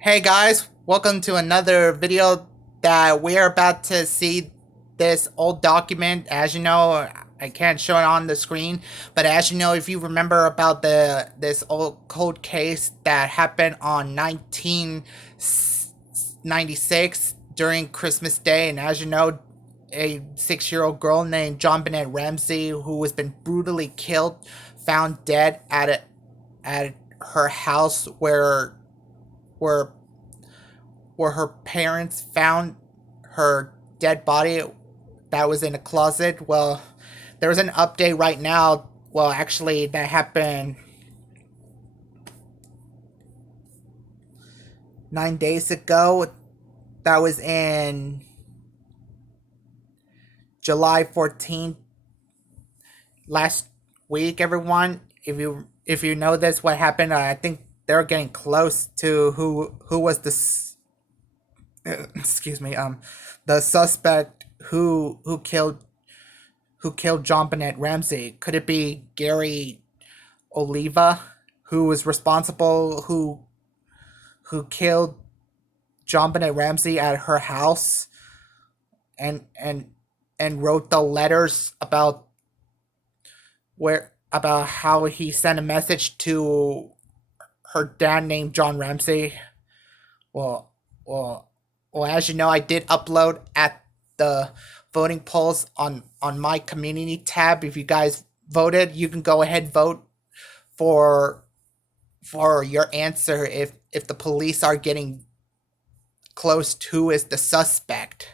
Hey guys, welcome to another video that we're about to see this old document. As you know, I can't show it on the screen, but as you know, if you remember about this old cold case that happened on 1996 during Christmas Day, and as you know, a 6-year-old girl named JonBenet Ramsey who has been brutally killed, found dead at her house where where her parents found her dead body that was in a closet. Well, there's an update right now. Well, actually, that happened 9 days ago. That was in July 14th, last week. Everyone, if you know this, what happened? I think they're getting close to who was excuse me, the suspect who killed JonBenet Ramsey. Could it be Gary Oliva, who was responsible, who killed JonBenet Ramsey at her house, and and and wrote the letters about how he sent a message to her dad named John Ramsey? Well, well, well. As you know, I did upload at the voting polls on my community tab. If you guys voted, you can go ahead vote for your answer if the police are getting close to who is the suspect.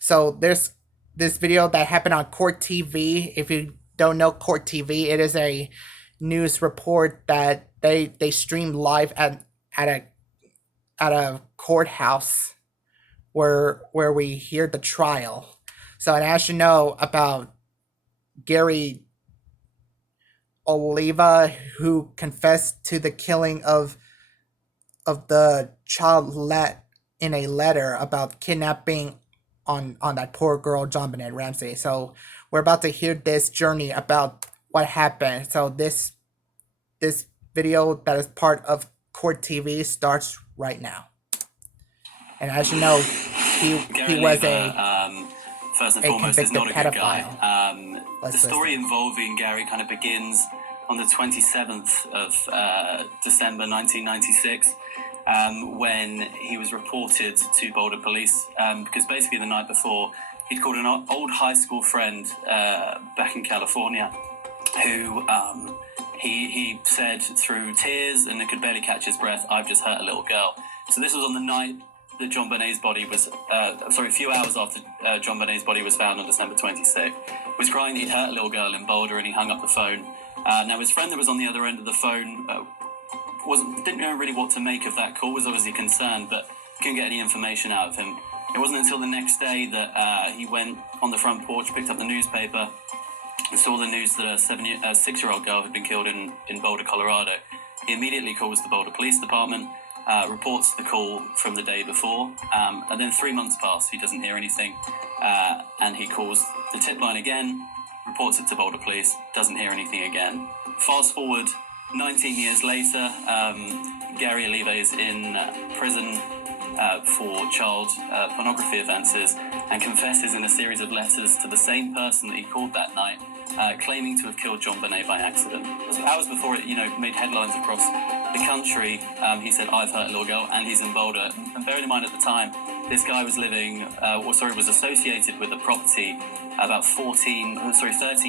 So there's this video that happened on Court TV. If you don't know Court TV, it is a news report that they stream live at a at a courthouse where we hear the trial. So, and as you know about Gary Oliva, who confessed to the killing of the child let in a letter about kidnapping on that poor girl JonBenet Ramsey. So we're about to hear this journey about what happened. So this video that is part of Court TV starts right now. And as you know, he was first and a foremost, is convicted not a good guy. pedophile. The story involving Gary kind of begins on the 27th of December 1996, when he was reported to Boulder police, because basically the night before he'd called an old high school friend back in California, who he said through tears and could barely catch his breath, "I've just hurt a little girl." So this was on the night that JonBenet's body was, a few hours after JonBenet's body was found on December 26th, was crying that he'd hurt a little girl in Boulder, and he hung up the phone. Now his friend that was on the other end of the phone didn't know really what to make of that call, was obviously concerned, but couldn't get any information out of him. It wasn't until the next day that he went on the front porch, picked up the newspaper, and saw the news that a 6-year-old girl had been killed in Boulder, Colorado. He immediately calls the Boulder Police Department, reports the call from the day before, and then 3 months pass. He doesn't hear anything, and he calls the tip line again, reports it to Boulder Police, doesn't hear anything again. Fast forward 19 years later, Gary Oliva is in prison for child pornography offences, and confesses in a series of letters to the same person that he called that night, claiming to have killed JonBenet by accident. Hours before it, made headlines across the country, he said, "I've hurt a little girl," and he's in Boulder. And bearing in mind at the time, this guy was was associated with a property about 13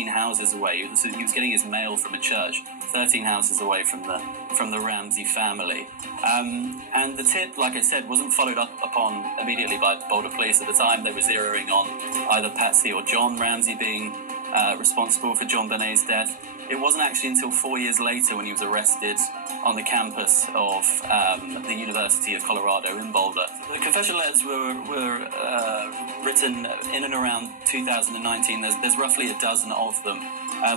houses away. So he was getting his mail from a church 13 houses away from the Ramsey family. And the tip, like I said, wasn't followed up upon immediately by Boulder police. At the time, they were zeroing on either Patsy or John Ramsey being responsible for JonBenet's death. It wasn't actually until 4 years later, when he was arrested on the campus of the University of Colorado in Boulder. The confession letters were written in and around 2019. There's roughly a dozen of them.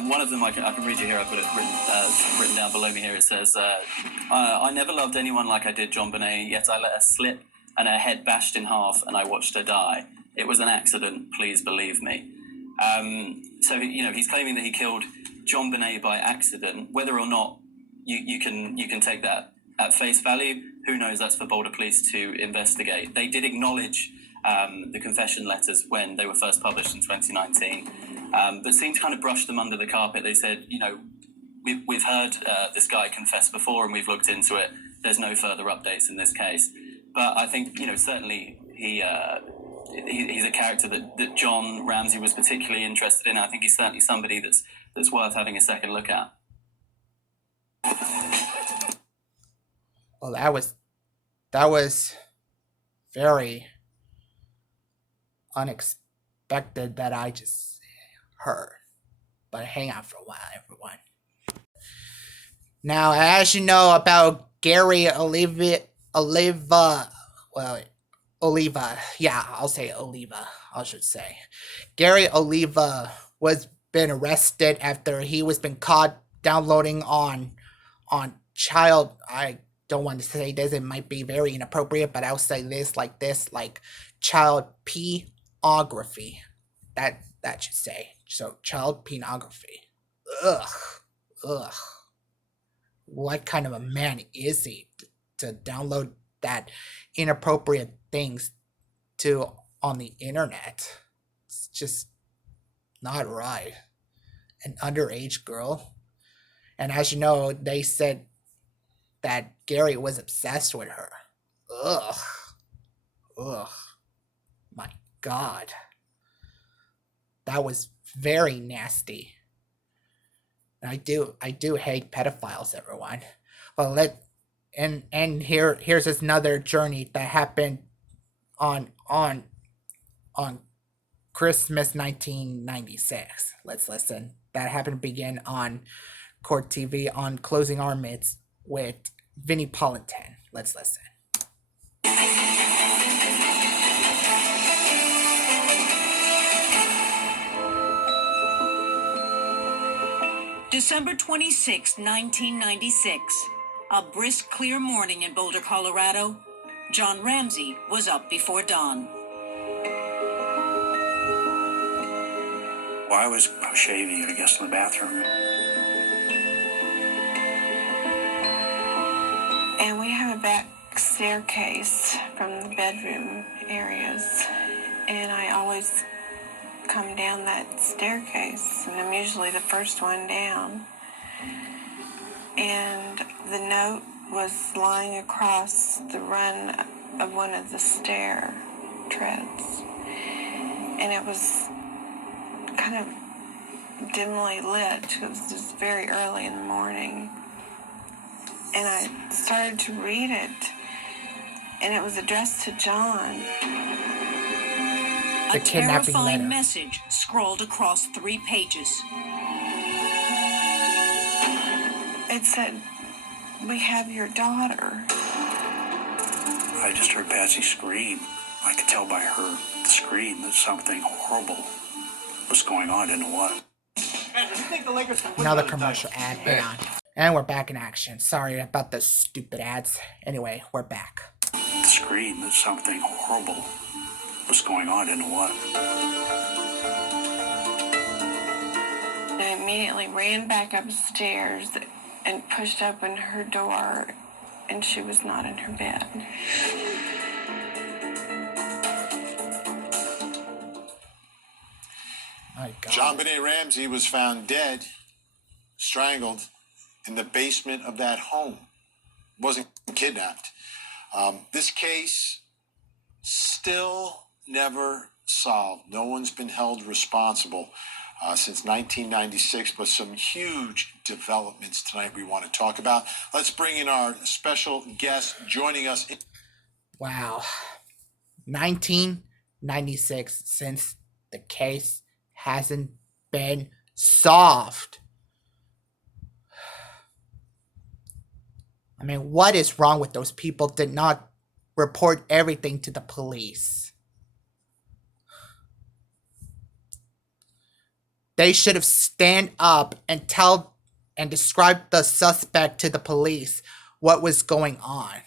One of them I can read you here. I've got it written down below me here. It says, "I never loved anyone like I did JonBenet, yet I let her slip and her head bashed in half, and I watched her die. It was an accident, please believe me." So he's claiming that he killed JonBenet by accident. Whether or not you can take that at face value, who knows, that's for Boulder Police to investigate. They did acknowledge the confession letters when they were first published in 2019, but seemed to kind of brush them under the carpet. They said, we've heard this guy confess before and we've looked into it. There's no further updates in this case. But I think, certainly he's a character that John Ramsey was particularly interested in. I think he's certainly somebody that's worth having a second look at. Well, that was very unexpected that I just heard. But hang on for a while, everyone. Now, as you know about Gary Oliva, yeah, I'll say Oliva, I should say. Gary Oliva was been arrested after he was been caught downloading on child, I don't want to say this, it might be very inappropriate, but I'll say this, like child pornography. That should say. So, child pornography. Ugh. What kind of a man is he to download that inappropriate things on the internet? It's just not right. An underage girl. And as you know, they said that Gary was obsessed with her. Ugh. My God. That was very nasty. I do hate pedophiles, everyone. Well, here's another journey that happened on Christmas 1996. Let's listen. That happened to begin on Court TV on Closing Arguments with Vinnie Politan. Let's listen. December 26, 1996. A brisk, clear morning in Boulder, Colorado. John Ramsey was up before dawn. Well, I was shaving, I guess, in the bathroom. And we have a back staircase from the bedroom areas. And I always come down that staircase, and I'm usually the first one down. And the note was lying across the run of one of the stair treads. And it was kind of dimly lit. It was just very early in the morning. And I started to read it, and it was addressed to John. A terrifying message scrawled across 3 pages. It said, "We have your daughter." I just heard Patsy scream. I could tell by her scream that something horrible was going on. I didn't know what. Another commercial ad. Hang on. And we're back in action. Sorry about the stupid ads. Anyway, we're back. The scream that something horrible was going on. I didn't know what. I immediately ran back upstairs and pushed open her door, and she was not in her bed. My God. JonBenet Ramsey was found dead, strangled, in the basement of that home. Wasn't kidnapped. This case still never solved. No one's been held responsible since 1996, but some huge developments tonight we want to talk about. Let's bring in our special guest joining us. Wow. 1996 since the case hasn't been solved. I mean, what is wrong with those people did not report everything to the police? They should have stand up and describe the suspect to the police what was going on.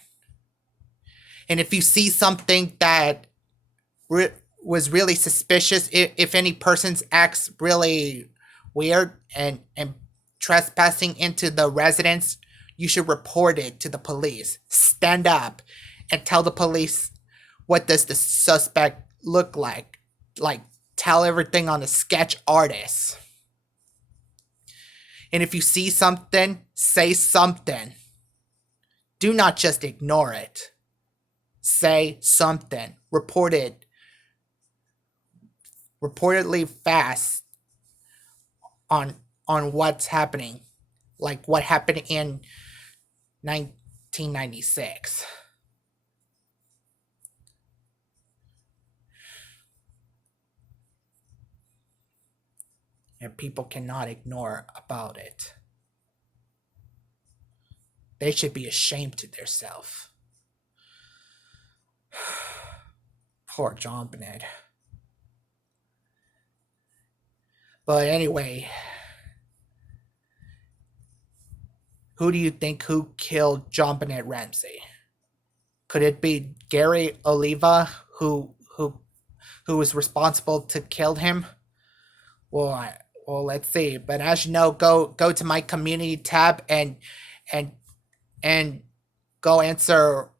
And if you see something that was really suspicious, if any person's acts really weird and trespassing into the residence, you should report it to the police. Stand up and tell the police what does the suspect look like. Like, tell everything on the sketch artist. And if you see something, say something. Do not just ignore it. Say something. Report it. Reportedly fast on what's happening. Like what happened in 1996. And people cannot ignore about it. They should be ashamed to themselves. Poor JonBenet. But anyway, who do you think who killed JonBenet Ramsey? Could it be Gary Oliva who was responsible to kill him? Well, let's see. But as you know, go to my community tab and go answer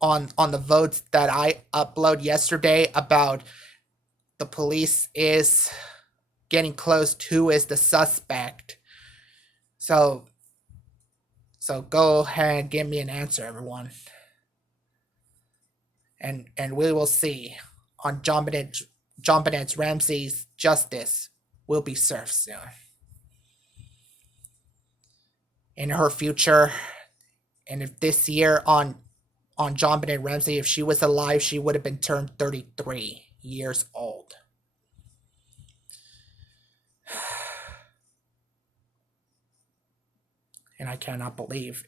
on the votes that I upload yesterday about the police is getting close to who is the suspect. So go ahead and give me an answer, everyone. And we will see on JonBenet Ramsey's justice will be served soon. In her future, and if this year on JonBenet Ramsey, if she was alive, she would have been turned 33 years old. And I cannot believe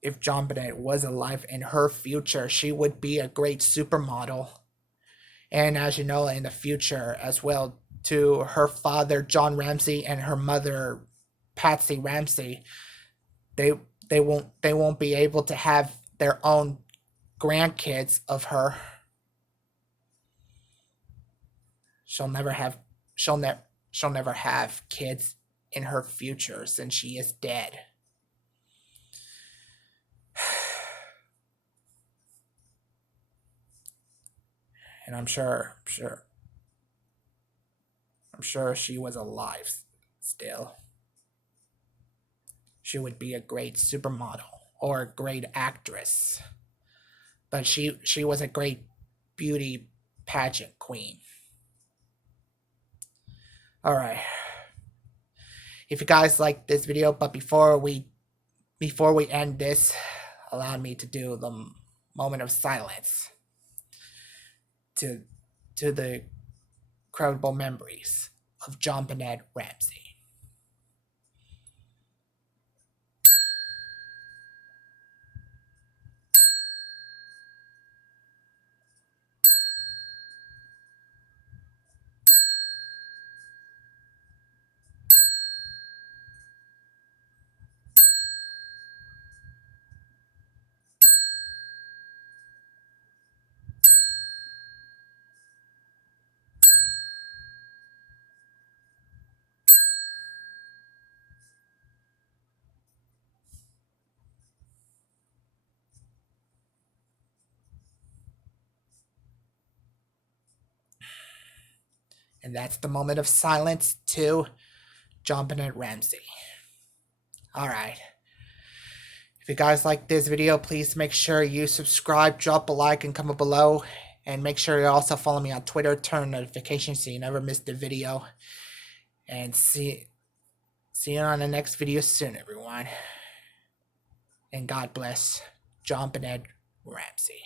if JonBenet was alive in her future, she would be a great supermodel. And as you know, in the future as well, to her father, John Ramsey, and her mother, Patsy Ramsey, they won't be able to have their own grandkids of her. She'll never have kids in her future since she is dead. And I'm sure she was alive still. She would be a great supermodel or a great actress. But she was a great beauty pageant queen. Alright. If you guys like this video, but before we end this, allow me to do the moment of silence to the incredible memories of JonBenet Ramsey. And that's the moment of silence to JonBenet Ramsey. Alright. If you guys like this video, please make sure you subscribe, drop a like, and comment below. And make sure you also follow me on Twitter, turn notifications so you never miss the video. And see you on the next video soon, everyone. And God bless JonBenet Ramsey.